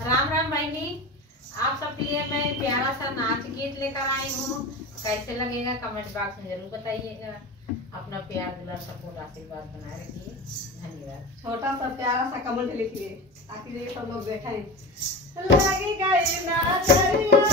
राम राम बहनी, आप सबके लिए मैं प्यारा सा नाच गीत लेकर आई हूँ। कैसे लगेगा कमेंट बॉक्स में जरूर बताइएगा। अपना प्यार दुलार सपोर्ट आशीर्वाद बनाए रखिए। धन्यवाद। छोटा सा प्यारा सा कमेंट लिखिए ताकि ये सब लोग देखें। लगेगा ये नाचरिया